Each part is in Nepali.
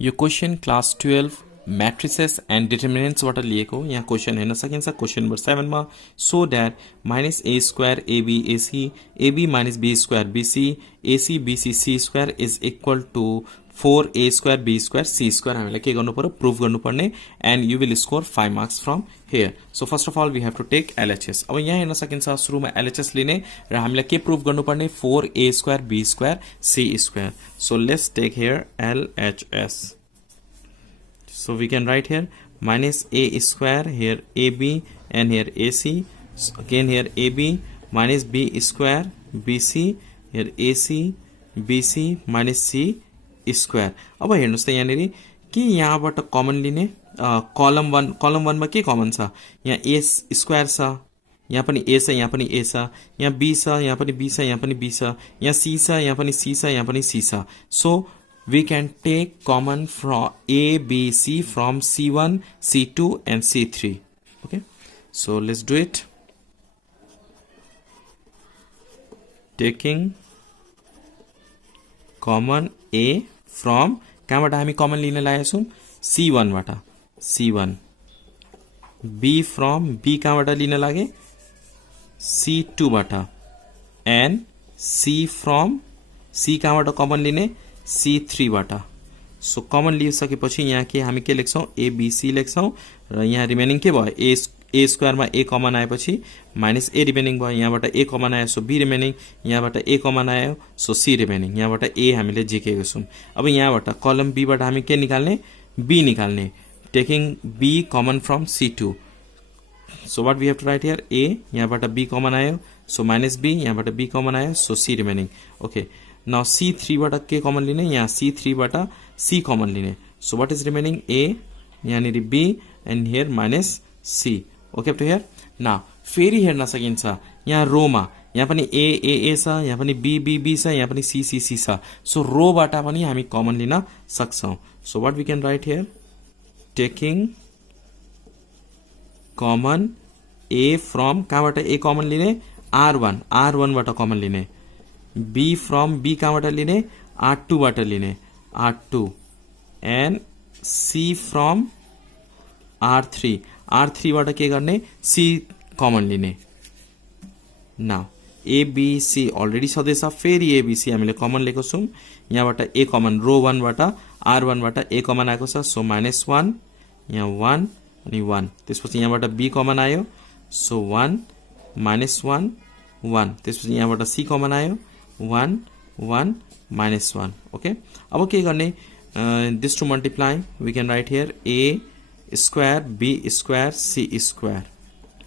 यो question class 12 matrices and determinants बाट लिएको यहाँ क्वेशन हेर्न सकिन्छ क्वेशन नंबर 7 मा so that minus a square ab ac ab minus b square bc ac bc c square is equal to 4a square b square c square हामीलाई के गर्नु पर्यो प्रूफ गर्नुपर्ने and you will score 5 marks from here so first of all we have to take LHS अब यहाँ हेर्न सकिन्छ सुरुमा LHS लिने र हामीलाई के प्रूफ गर्नुपर्ने 4a square b square c square so let's take here LHS so we can write here minus a square here ab and here ac so again here ab minus b square bc here ac bc minus c square अब हेर्नुस् त यहाँनेरि के यहाँबाट कमन लिने कलम 1 मा के कमन छ यहाँ a स्क्वायर छ यहाँ पनि a छ यहाँ पनि a छ यहाँ b छ यहाँ पनि b छ यहाँ पनि b छ यहाँ c छ यहाँ पनि c छ यहाँ पनि c छ so we can take common from A, B, C from C1, C2 and C3. Okay. So let's do it. Taking common A from कहाँबाट हामी common लिन लागेका छौं C1 बाट C1 B from B कहाँबाट लिन लागे C2 बाट and C from C कहाँबाट common लिने C3 बाट सो कमन लिइसकेपछि यहाँ के हामी के लेख्छौं ABC लेख्छौं र यहाँ रिमेनिङ के भयो a स्क्वायर मा a कमन आएपछि माइनस a रिमेनिङ भयो यहाँबाट a कमन आयो सो b रिमेनिङ यहाँबाट a कमन आयो सो c रिमेनिङ यहाँबाट a हामीले जिकेको छौं अब यहाँबाट कलम b बाट हामी के निकाल्ने b निकाल्ने taking b common from C2 so what we have to write here a यहाँबाट b कमन आयो सो माइनस b यहाँबाट b कमन आयो so c remaining okay Now C3 बाट के कमन लिने यहाँ C3 बाट C कमन लिने so what is remaining A यहाँनेरि B and here minus C okay up to here now फेरि हेर्न सकिन्छ यहाँ रो मा यहाँ पनि A छ यहाँ पनि B छ यहाँ पनि C छ so रो बाट पनि हामी कमन लिन सक्छौं so what we can write here taking common A from कहाँबाट A कमन लिने R1 बाट कमन लिने B from B कहाँबाट लिने R2 बाट लिने R2 and C from R3 बाट के गर्ने C कमन लिने now ABC अलरेडी सधैँ छ फेरि ABC हामीले कमन लिएको छौं यहाँबाट A कमन रो 1 बाट R1 बाट A कमन आएको छ सो -1 यहाँ 1 अनि 1 त्यसपछि यहाँबाट B कमन आयो सो 1 -1 1 त्यसपछि यहाँबाट C कमन आयो 1 1 minus 1 okay अब के गर्ने this to multiply we can write here a square b square c square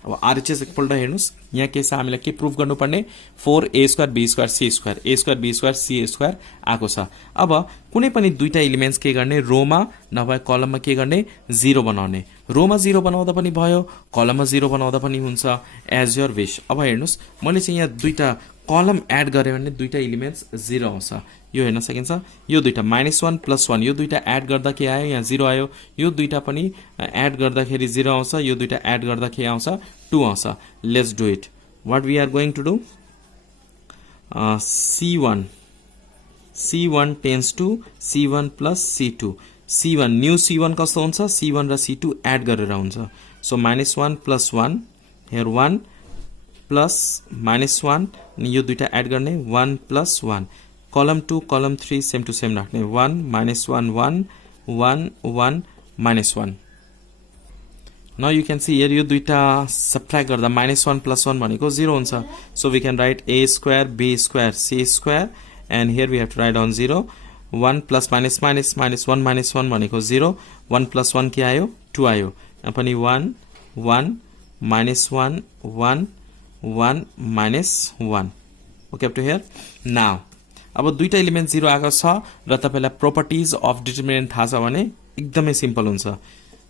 अब RHS एकपल्ट हेर्नुस् यहाँ के छ हामीलाई के प्रूफ गर्नुपर्ने 4a square b square c square a square b square c square आको छ अब कुनै पनि दुईटा एलिमेन्ट्स के गर्ने रोमा नभए कलममा के गर्ने 0 बनाउने रोमा 0 बनाउँदा पनि भयो कलममा 0 बनाउँदा पनि हुन्छ एज योर विश अब हेर्नुस् मैले चाहिँ यहाँ दुईटा कलम एड गरे भने दुईटा एलिमेन्ट्स 0 आउँछ यो हेर्न सकिन्छ यो दुईटा -1 + 1 यो दुईटा एड गर्दा के आयो यहाँ 0 आयो यो दुईटा पनि एड गर्दाखेरि 0 आउँछ यो दुईटा एड गर्दा के आउँछ 2 आउँछ let's do it what we are going to do C1 tends to C1 + C2 C1 new C1 कस्तो हुन्छ C1 र C2 एड गरेर हुन्छ सो -1 + 1 here 1 plus -1 अनि यो दुईटा एड गर्ने 1 + 1 कलम 2 कलम 3 सेम टु सेम राख्ने 1 -1 1 1 1 -1 now you can see here यो दुईटा सबट्र्याक्ट गर्दा -1 + 1 भनेको 0 हुन्छ so we can write a square b square c square and here we have to write on 0 1 + -1 -1 भनेको 0 1 + 1 के आयो 2 आयो यहाँ पनि 1 1 -1 1 1 -1 okay up to here now अब दुईटा एलिमेन्ट 0 आएको छ र तपाईलाई प्रोपर्टीज अफ डिटर्मिनेन्ट थाहा छ भने एकदमै सिम्पल हुन्छ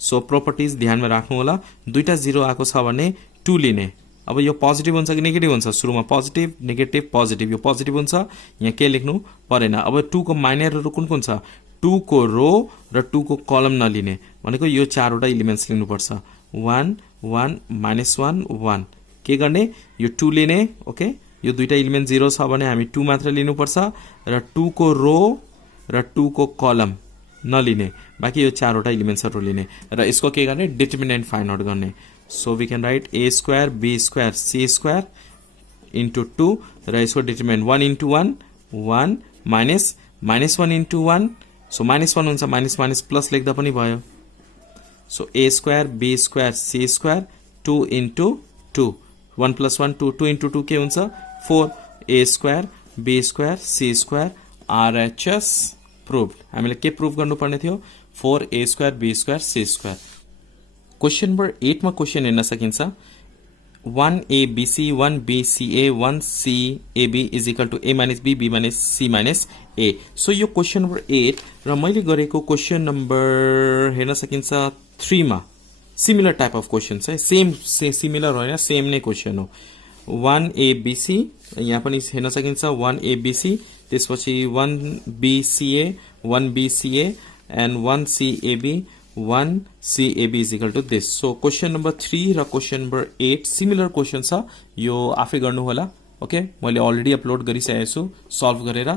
सो प्रोपर्टीज ध्यानमा राख्नु होला दुईटा 0 आएको छ भने 2 लिने अब यो पोजिटिभ हुन्छ कि नेगेटिभ हुन्छ सुरुमा पोजिटिभ नेगेटिभ पोजिटिभ यो पोजिटिभ हुन्छ यहाँ के लेख्नु परेन अब 2 को माइनरहरु कुन कुन छ 2 को रो र 2 को कलम नलिने भनेको यो चारवटा एलिमेन्ट्स लिनु पर्छ 1 1 -1 1 के गर्ने यो 2 लिने ओके यो दुईटा एलिमेन्ट 0 छ भने हामी 2 मात्र लिनु पर्छ र 2 को रो र 2 को कलम नलिने, बाँकी यो चारवटा इलिमेन्ट्सहरू लिने र यसको के गर्ने डिटर्मिनेन्ट फाइन्ड आउट गर्ने। So we can write A square B square C square into 2 र यसको determinant 1 into 1 1 minus minus 1 into 1, so minus 1 हुन्छ, माइनस माइनस प्लस लेख्दा पनि भयो। So A square B square C square 2 into 2 1 plus 1 2 2 into 2 के हुन्छ 4, A square B square C square RHS prove. हामीले के प्रुभ गर्नुपर्ने थियो 4a square B square C square. Question number 8 मा क्वेसन हेर्न सकिन्छ 1abc 1bca 1cab is equal to a minus b b minus c minus a। So यो क्वेसन नम्बर 8 र मैले गरेको क्वेसन नम्बर हेर्न सकिन्छ 3 मा सिमिलर टाइप अफ क्वेसन है, सेम सिमिलर होइन, सेम नै क्वेसन हो। 1abc यहाँ पनि हेर्न सकिन्छ 1abc, त्यसपछि 1bca 1bca and 1cab 1cab is equal to this। So question number 3 र क्वेसन नम्बर 8 सिमिलर क्वेसन छ, यो आफै गर्नु होला। ओके मैले अलरेडी अपलोड गरिसकेको छु सल्भ गरेर।